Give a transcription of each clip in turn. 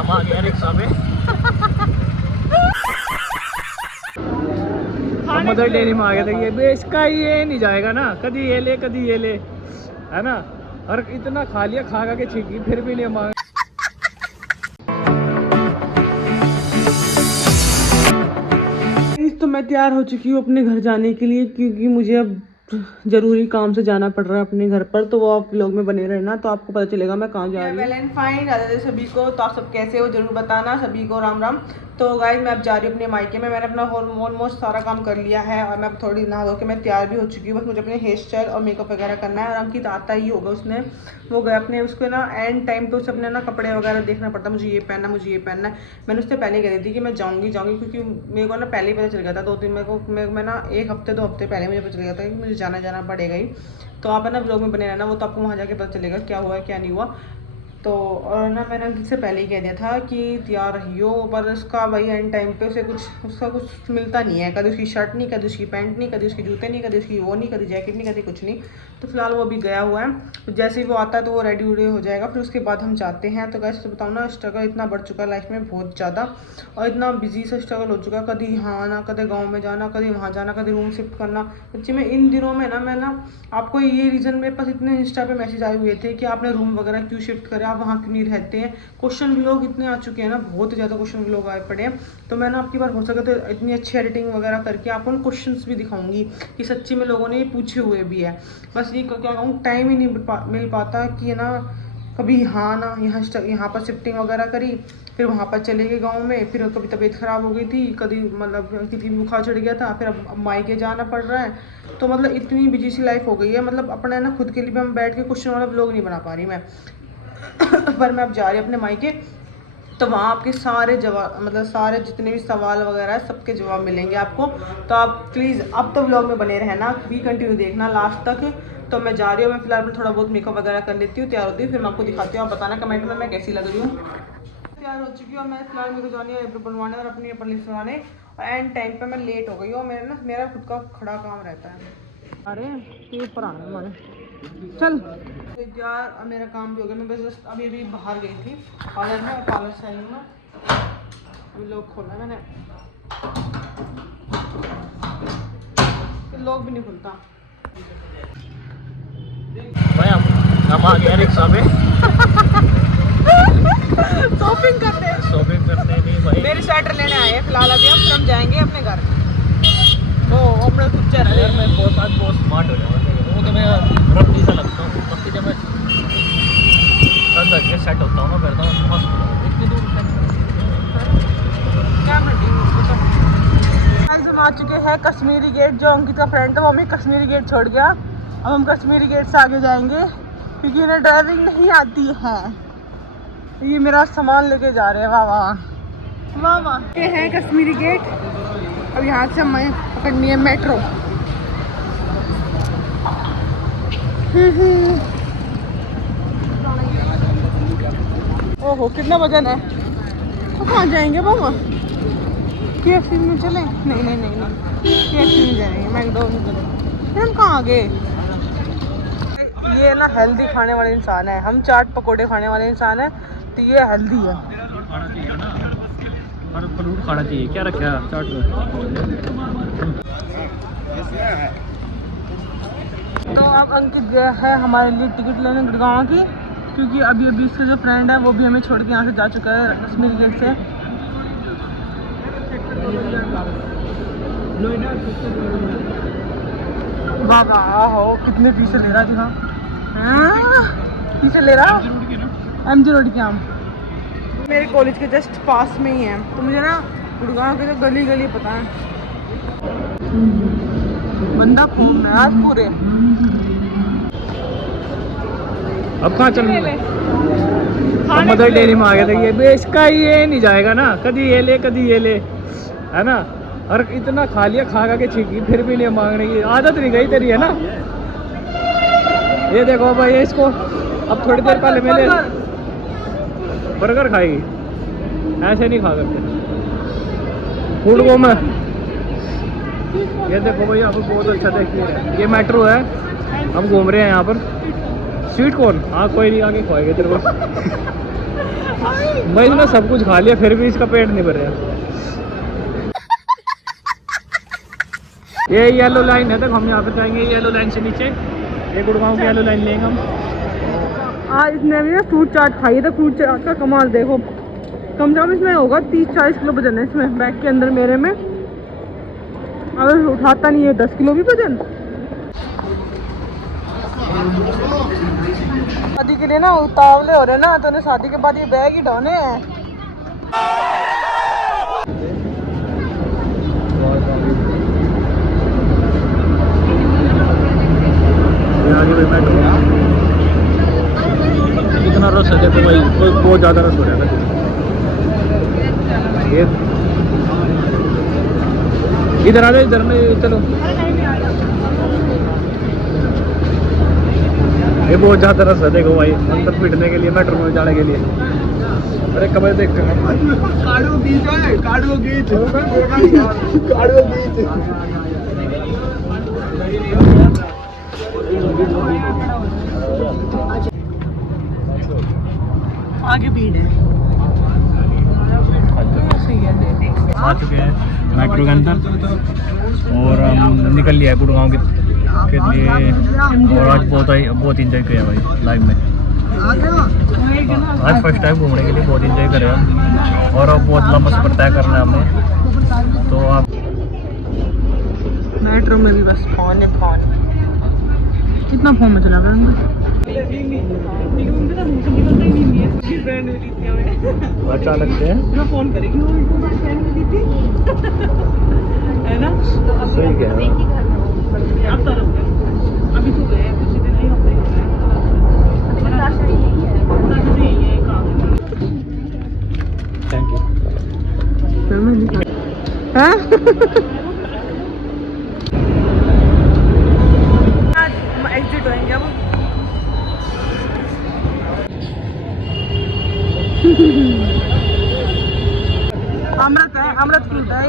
हम आ गए रिक्शा में। हम मदर डेयरी में आ गए थे। ये बेच का ये नहीं जाएगा ना, कभी ये ले कभी ये ले, है ना। और इतना खा लिया, खा के छीकी, फिर भी नहीं मांग। तो मैं तैयार हो चुकी हूँ अपने घर जाने के लिए, क्योंकि मुझे अब जरूरी काम से जाना पड़ रहा है अपने घर पर। तो वो आप व्लॉग में बने रहना, तो आपको पता चलेगा मैं कहाँ जा रही हूँ। वेल एंड फाइन, राधे सभी को। तो आप सब कैसे हो जरूर बताना, सभी को राम राम। तो गाइस मैं अब जा रही हूँ अपने मायके में। मैंने अपना ऑलमोस्ट सारा काम कर लिया है और मैं अब थोड़ी नहा धो के मैं तैयार भी हो चुकी हूँ। बस मुझे अपने हेयर स्टाइल और मेकअप वगैरह करना है। और अंकित आता ही होगा, उसने वो गया अपने, उसको ना एंड टाइम पे उसे अपने ना कपड़े वगैरह देखना पड़ता है। मुझे ये पहनना, मुझे ये पहनना है। मैंने उससे पहले कह दी थी कि मैं जाऊँगी, क्योंकि मेरे को ना पहले ही पता चल गया था। 2 दिन मैं ना 1 हफ्ते 2 हफ्ते पहले मुझे पता चल गया था कि मुझे जाना पड़ेगा ही। तो आप है ना व्लॉग में बने रहना, वो तो आपको वहाँ जाके पता चलेगा क्या हुआ क्या नहीं हुआ। तो और ना मैंने अंकित से पहले ही कह दिया था कि तैयार रहियो, पर उसका भाई एंड टाइम पे उसे उसका कुछ मिलता नहीं है। कभी उसकी शर्ट नहीं, कभी उसकी पैंट नहीं, कभी उसके जूते नहीं, कभी उसकी वो नहीं, कभी जैकेट नहीं, कभी कुछ नहीं। तो फिलहाल वो अभी गया हुआ है। तो जैसे ही वो आता है तो वो रेडी वूडी हो जाएगा, फिर उसके बाद हम जाते हैं। तो कैसे बताऊँ ना, स्ट्रगल इतना बढ़ चुका है लाइफ में बहुत ज़्यादा, और इतना बिजी सा स्ट्रगल हो चुका है। कभी यहाँ आना, कभी गाँव में जाना, कभी वहाँ जाना, कभी रूम शिफ्ट करना। सच्ची में इन दिनों में ना मैं ना आपको ये रीज़न, मेरे पास इतने इंस्टा पे मैसेज आए हुए थे कि आपने रूम वगैरह क्यों शिफ्ट करें, आप वहाँ क्यों नहीं रहते हैं। क्वेश्चन लोग इतने आ चुके हैं ना, बहुत ज़्यादा क्वेश्चन लोग आए पड़े हैं। तो मैं ना आपकी बार हो सके तो इतनी अच्छी एडिटिंग वगैरह करके आपको क्वेश्चंस भी दिखाऊंगी कि सच्ची में लोगों ने ये पूछे हुए भी है। बस ये क्या कहूँ, टाइम ही नहीं मिल पाता कि ना कभी यहाँ ना यहाँ पर शिफ्टिंग वगैरह करी, फिर वहाँ पर चले गए गाँव में, फिर कभी तबीयत ख़राब हो गई थी, कभी मतलब किसी बुखार चढ़ गया था, फिर अब मायके जाना पड़ रहा है। तो मतलब इतनी बिजी सी लाइफ हो गई है, मतलब अपने ना खुद के लिए भी हम बैठ के क्वेश्चन वाला व्लॉग नहीं बना पा रही मैं। पर मैं अब जा रही हूँ अपने मायके, तो वहाँ आपके सारे जवाब, मतलब सारे जितने भी सवाल वगैरह है सबके जवाब मिलेंगे आपको। तो आप प्लीज़ अब तो व्लॉग में बने रहना, भी कंटिन्यू देखना लास्ट तक। तो मैं जा रही हूँ, मैं फिलहाल थोड़ा बहुत मेकअप वगैरह कर लेती हूँ, तैयार होती हूँ, फिर मैं आपको दिखाती हूँ। आप बताना कमेंट में मैं कैसी लग रही हूँ। तैयार हो चुकी हूँ मैं, फिलहाल मेरे को जानी है आईब्रो बनवाने और अपनी अपनी लिप्स बनाने। और एंड टाइम पे मैं लेट हो गई हूँ, मेरा खुद का खड़ा काम रहता है। अरे ये ऊपर आना हमारे, चल यार मेरा काम भी हो गया। मैं बस अभी बाहर गई थी पार्लर में, पार्लर से आई हूँ मैं। अभी लोग खोला मैंने, लोग भी नहीं खुलता भाई हम आ गए रिक्शा में। शॉपिंग करने नहीं भाई, मेरे स्वेटर लेने आए हैं फिलहाल अभी हम, फिर हम जाएंगे अपने घर। तो अपने पिक्चर है, मैं बहुत स्मार्ट हो जाऊँगा। वो तो मैं रफ्ती सा लगता हूँ, बाकी जब मैं सेट होता हूँ ना, फिर तो मस्त इतनी दूर हम आ चुके हैं कश्मीरी गेट। जो अंकित का फ्रेंड था वो हमें कश्मीरी गेट छोड़ गया। अब हम कश्मीरी गेट से आगे जाएंगे, क्योंकि इन्हें ड्राइविंग नहीं आती है। ये मेरा सामान लेके जा रहे हैं, वाह वाह वाह वाह। ये है कश्मीरी गेट। अब यहाँ से हमें पकड़नी है मेट्रो। ओहो कितना वजन है। तो कहाँ जाएंगे बाबा, KFC में चलें? नहीं KFC में जाएंगे, मैकडोनल्ड में चलेंगे। फिर हम कहाँ आ गए। ये ना हेल्दी खाने वाले इंसान है, हम चाट पकोड़े खाने वाले इंसान है, तो ये हेल्दी है। खाना चाहिए ना, हर फ्रूट खाना चाहिए। क्या रखा है चाट में? तो अब अंकित गया है हमारे लिए टिकट लेने गुड़गांव की, क्योंकि अभी इसका जो फ्रेंड है वो भी हमें छोड़ के यहाँ से जा चुका है कश्मीरी गेट से। वाह वाह हो, कितने पीछे ले रहा जी। हाँ पीछे ले रहा MG रोड के। हम मेरे कॉलेज के जस्ट पास में ही है, तो मुझे ना गुड़गांव के जो गली गली पता है। बंदा घूम रहा है पूरे। अब कहाँ चल रहे? हम मदर डेयरी में आ गए थे। ये बेच का ये नहीं जाएगा ना, कभी ये ले कभी ये ले, है ना। और इतना खा लिया, खा के छीकी, फिर भी नहीं मांगने की आदत नहीं गई तेरी, है ना। ये देखो भाई, इसको अब थोड़ी देर पहले मैंने बर्गर खाएगी, ऐसे नहीं खा करते फूड को में। ये देखो भाई, यहाँ पर बहुत अच्छा देखिए, ये मेट्रो है, हम घूम रहे हैं यहाँ पर। स्वीट कॉर्न, हाँ कोई नहीं, आगे खुआएंगे तेरे को। भाई इसने सब कुछ खा लिया फिर भी इसका पेट नहीं भर रहा। ये येलो लाइन है, तक हम यहाँ पे जाएंगे येलो लाइन से नीचे, ये गुड़गांव की येलो लाइन लेंगे हम। आज इसने भी ना फ्रूट चाट खाई है, तो फ्रूट चाट का कमाल देखो, कम से कम इसमें होगा 30-40 किलो वजन है इसमें बैग के अंदर मेरे में, अगर उठाता नहीं है 10 किलो भी वजन। शादी के लिए ना उतावले हो रहे ना, तो उन्हें शादी के बाद ये बैग ही ढोने हैं। कितना रस है देखो भाई, कोई बहुत ज़्यादा रस हो रहा है। ये इधर आ जाए, इधर में चलो। ये बहुत ज़्यादा रस है देखो भाई, अंदर पिटने के लिए, मेट्रो में जाने के लिए। अरे कमरे देखते हैं, काड़ो गीत है, काड़ो गीत, काड़ो गीत। आगे भीड़ है। आ चुके हैं मेट्रो के अंदर और हम निकल लिया है गुड़गांव के लिए। और आज बहुत इंजॉय किया भाई लाइफ में। आज फर्स्ट टाइम घूमने के लिए बहुत इंजॉय करे हम, और अब बहुत लंबा सफर तय करना है हमने। तो आप मेट्रो में भी बस फोन है, फोन कितना फोन में चला रहा है। अच्छा लगते हैं, फोन करेगी है ना, सही कह रहे हो। अभी तो गए कुछ दिन नहीं होते थैंक यू। एग्जिट होएंगे अब। अमृत है, अमृत फ्रूट है,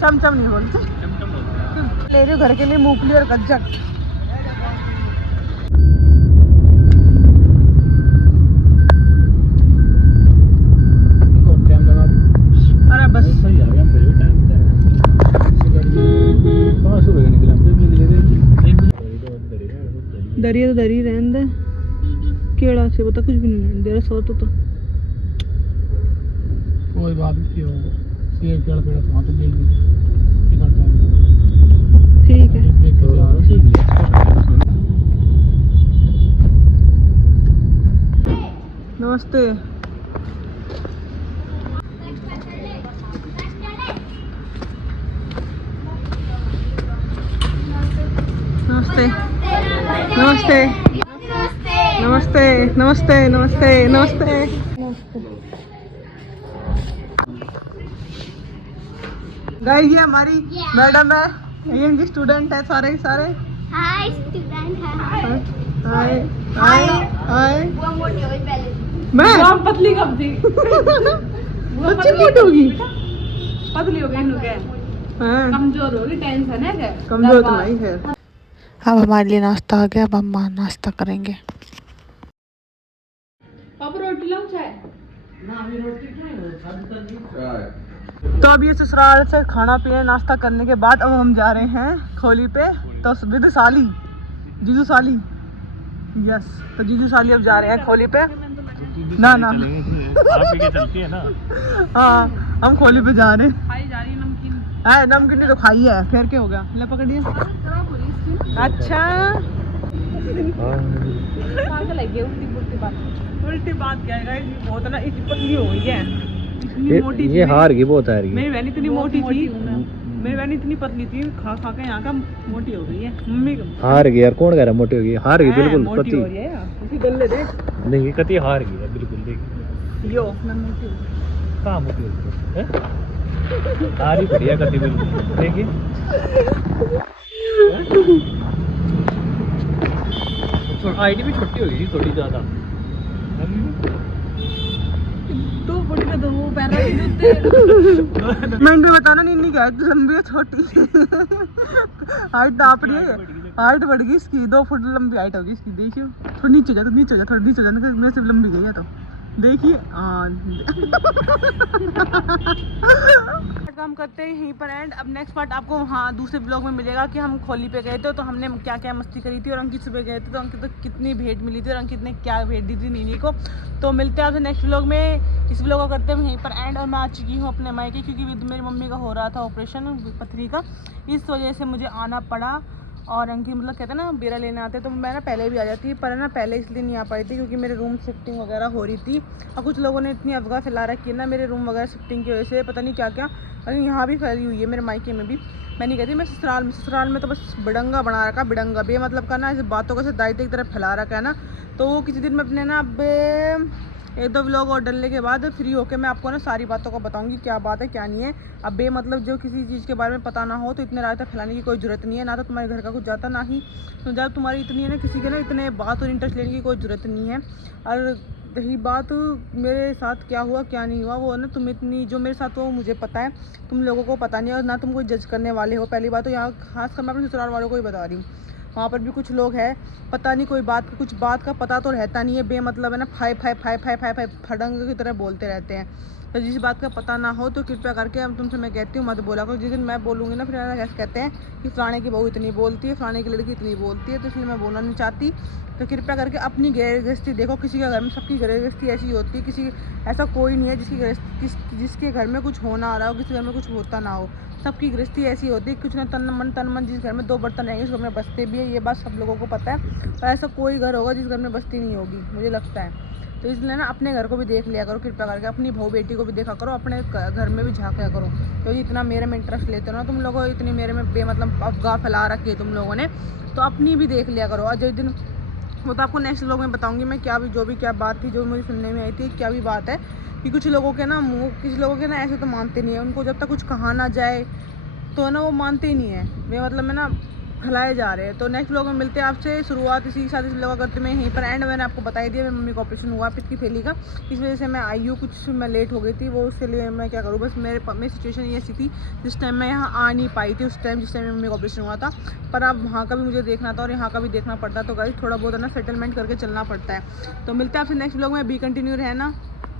चमचम नहीं बोलते। ले रही हूँ घर के लिए मूंगफली और गज्जक। अरे बस सही आ गया, फिर भी टाइम दरिया तो दरी रहन दे, केड़ा से बता कुछ भी नहीं दे रहा सो तो कोई बात नहीं होगा, सेब पेड़ पेड़ वहाँ तो मिल ठीक है। नमस्ते। नमस्ते नमस्ते नमस्ते नमस्ते नमस्ते नमस्ते। गाइस ये हमारी मैडम है, ये इनकी स्टूडेंट है सारे के सारे। हाय स्टूडेंट है। हाय हाय हाय। वो मोटी हो गई पहले। मैं पतली कब थी? बच्ची मोटी होगी, पतली हो गई नुके। हां कमजोर होगी, टेंशन है क्या? कमजोर तो नहीं है। अब हमारे लिए नाश्ता आ गया, अब हम नाश्ता करेंगे। अब रोटी लाऊं चाय? ना अभी रोटी नहीं, तो अब ये ससुराल से खाना पीना नाश्ता करने के बाद अब हम जा रहे हैं खोली पे, तो विद साली, जीजू साली। यस, तो जीजू साली अब जा रहे हैं खोली पे। ना ना चलती है ना। हाँ हम खोली पे जा रहे हैं। खाई जा रही नमकीन है, नमकीन तो खाई है, फिर क्या हो गया, ले पकड़िए। अच्छा उल्टी बात क्या है, बहुत ना इतनी पतली हो गई है, इतनी मोटी। ये हार गई, बहुत हार गई। मेरी बहन इतनी मोटी थी, मेरी बहन इतनी पतली थी, खा खा के यहाँ का मोटी हो गई है। मम्मी हार गई यार, कौन कह रहा है मोटी हो गई? हार गई बिल्कुल, मोटी पतली हो रही है। उसी गले देख, नहीं कति हार गई है बिल्कुल। देख यो मैं मोटी हूँ, कहाँ मोटी हो गई है? हार ही बढ़िया कति बिल्कुल। देखिए हाइट भी छोटी हो गई थोड़ी ज्यादा। तो बड़ी का दो पैर मैं भी बताना नहीं क्या लंबी है छोटी। हाइट आप रही है, हाइट बढ़ गई इसकी, 2 फुट लंबी हाइट होगी इसकी। देखियो थोड़ी नीचे हो जा, तो नीचे हो जा, थोड़ी नीचे हो जा, मैं सिर्फ लंबी गई है तो देखिए काम करते हैं यहीं पर एंड। अब नेक्स्ट पार्ट आपको हाँ दूसरे ब्लॉग में मिलेगा कि हम खोली पे गए थे तो हमने क्या क्या मस्ती करी थी, और अंकित सुबह गए थे तो अंकित तो कितनी भेंट मिली थी और अंकित ने क्या भेंट दी थी नीनी को। तो मिलते हैं आपसे नेक्स्ट ब्लॉग में। इस ब्लॉग को करते हैं यहीं पर एंड। और मैं आ चुकी हूँ अपने मायके क्योंकि मेरी मम्मी का हो रहा था ऑपरेशन पथरी का, इस वजह से मुझे आना पड़ा। और अंकित मतलब कहते हैं ना बेरा लेने आते तो मैं ना पहले भी आ जाती, पर ना पहले इसलिए नहीं आ पाई थी क्योंकि मेरे रूम शिफ्टिंग वगैरह हो रही थी। और कुछ लोगों ने इतनी अफवाह फैला रखी है ना मेरे रूम वगैरह शिफ्टिंग की वजह से, पता नहीं क्या क्या, और यहाँ भी फैली हुई है मेरे मायके में भी। मैं नहीं कहती, मैं ससुराल में तो बस बिडंगा बना रखा, बिडंगा बे मतलब का ना, ऐसे बातों को से दायित्व की तरफ फैला रखा है ना। तो वो किसी दिन मैं अपने ना अब एक दो व्लॉग और डलने के बाद फ्री होकर मैं आपको ना सारी बातों को बताऊंगी क्या बात है क्या नहीं है। अब बे मतलब जो किसी चीज़ के बारे में पता ना हो तो इतने रात तक फैलाने की कोई ज़रूरत नहीं है, ना तो तुम्हारे घर का कुछ जाता ना ही तो जब तुम्हारी इतनी है ना किसी के ना इतने बात और इंटरेस्ट लेने की कोई ज़रूरत नहीं है। और रही बात मेरे साथ क्या हुआ क्या नहीं हुआ, वो ना तुम इतनी जो मेरे साथ हुआ वो मुझे पता है, तुम लोगों को पता नहीं है और ना तुम कोई जज करने वाले हो। पहली बात तो यहाँ खास कर मैं अपने ससुराल वालों को ही बता रही हूँ, वहाँ पर भी कुछ लोग हैं पता नहीं कोई बात का, कुछ बात का पता तो रहता नहीं है, बे मतलब है ना फाई फाई फाई फाई फाई फाई फड़ंग की तरह बोलते रहते हैं। तो जिस बात का पता ना हो तो कृपया करके हम तुमसे मैं कहती हूँ मत बोला करो। जिस दिन मैं बोलूँगी ना फिर कैसे कहते हैं कि फलाने की बहू इतनी बोलती है, फलाने की लड़की इतनी बोलती है, तो इसलिए मैं बोलना नहीं चाहती। तो कृपया करके अपनी गृहस्थी देखो, किसी के घर में सबकी गृहस्थी ऐसी होती है, किसी ऐसा कोई नहीं है जिसके घर में कुछ होना आ रहा हो, किसी घर में कुछ होता ना हो। सबकी गृहस्थी ऐसी होती है, कुछ ना तन मन जिस घर में दो बर्तन रहेंगे उस घर में बसते भी है, ये बात सब लोगों को पता है। और ऐसा कोई घर होगा जिस घर में बस्ती नहीं होगी मुझे लगता है। तो इसलिए ना अपने घर को भी देख लिया करो कृपया करके, अपनी बहू बेटी को भी देखा करो, अपने घर में भी झाँका करो। तो इतना मेरे में इंटरेस्ट लेते हो ना तुम लोगों, इतनी मेरे में बेमतलब अफवाह फैला रखी है तुम लोगों ने, तो अपनी भी देख लिया करो। और जिस दिन वो तो आपको नेक्स्ट लोग में बताऊंगी मैं क्या भी जो भी क्या बात थी जो मुझे सुनने में आई थी, क्या भी बात है कि कुछ लोगों के ना मुँह, किसी लोगों के ना ऐसे तो मानते नहीं है, उनको जब तक कुछ कहा ना जाए तो ना वो मानते ही नहीं है, वे मतलब मैं ना फैलाए जा रहे हैं। तो नेक्स्ट ब्लॉग में मिलते हैं आपसे। शुरुआत इसी के साथ इस ब्लॉग करते मैं यहीं पर एंड। मैंने आपको बताई दिया मेरी मम्मी का ऑपरेशन हुआ पित्त की थैली का, इस वजह से मैं आई हूँ, कुछ मैं लेट हो गई थी, वो उसके लिए मैं क्या करूँ, बस मेरी सिचुएशन ये ऐसी थी जिस टाइम मैं यहाँ आ नहीं पाई थी, उस टाइम जिस टाइम मम्मी का ऑपरेशन हुआ था। पर अब वहाँ का भी मुझे देखना था और यहाँ का भी देखना पड़ता, तो गाइस थोड़ा बहुत है ना सेटलमेंट करके चलना पड़ता है। तो मिलते हैं आपसे नेक्स्ट ब्लॉग में, बी कंटिन्यू रहना।